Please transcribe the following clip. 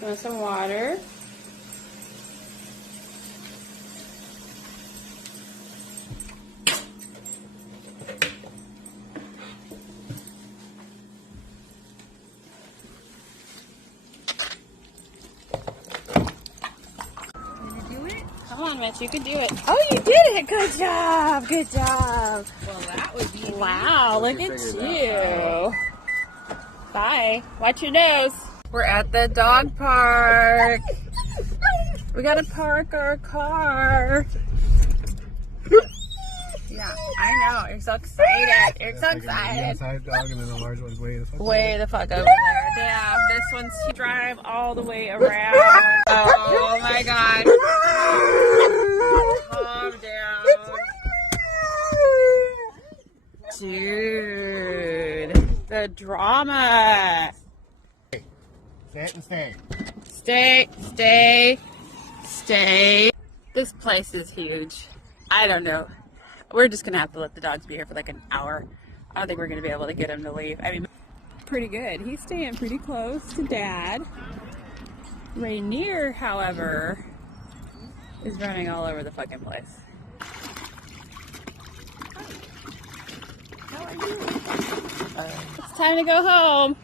You want some water? Come on, Mitch, you can do it. Oh, you did it! Good job! Good job! Well, that was easy. Wow, look at you. Bye. Watch your nose. We're at the dog park. We gotta park our car. Yeah, I know. You're so excited. You're so excited. The outside dog and then the large one's Way the fuck over there. Damn, this one's drive all the way around. Oh my god. Calm down. Dude, the drama. Sit and stay. Stay. This place is huge. I don't know. We're just gonna have to let the dogs be here for like an hour. I don't think we're gonna be able to get him to leave. I mean, pretty good. He's staying pretty close to Dad. Rainier, however, is running all over the fucking place. How are you? It's time to go home.